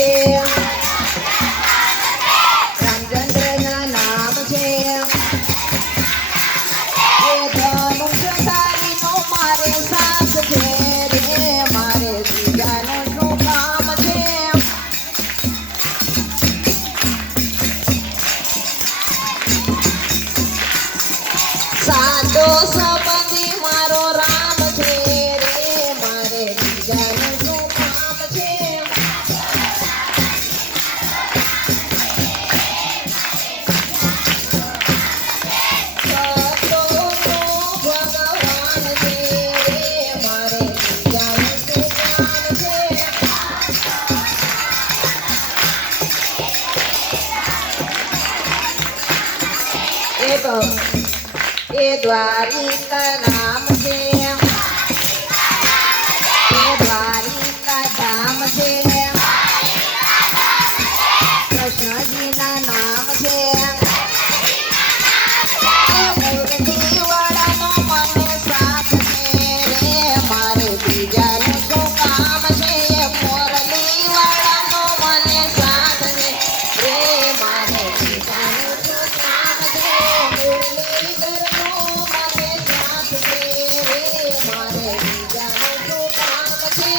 છે રામચંદ્રના નામ છે એ ધનુષધારીનો મારે સાથ છે રે મારે બીજાનું શું કામ છે સાચો સંબંધી મારો રામ છે રે મારે બીજાનું શું કામ છે ભક્તોનો ભગવાન છે રે મારે બીજાનું શું કામ છે એ દ્વારિકા નામ છે એ દ્વારિકા ધામ છે કૃષ્ણજીના નામ છે એ મૂર્તિવાળાનો મને સાથ છે રે મારે બીજાનું શું કામ છે એ મુરલીવાળાનો મને સાથ છે રે મારે બીજાનું શું કામ છે મુરલીધરનો મને સાથ છે રે મારે બીજાનું શું કામ છે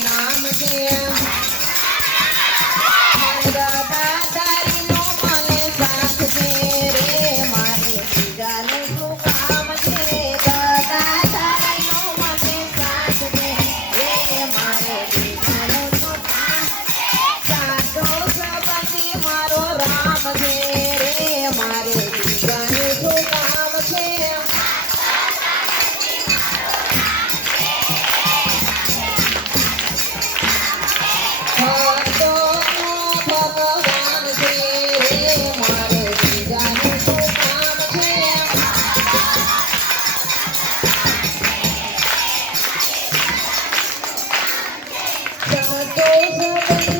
નામ છે ગદાધારીનો મને સાથ છે રે મારે બીજાનું શું કામ છે ગદાધારીનો મને સાથ છે રે મારે બીજાનું શું કામ સાચો સંબંધી મારો રામ છે રે મારે બીજાનું શું કામ છે ભગવાન છે રે મારે બીજાનું શું કામ છે સંતોષ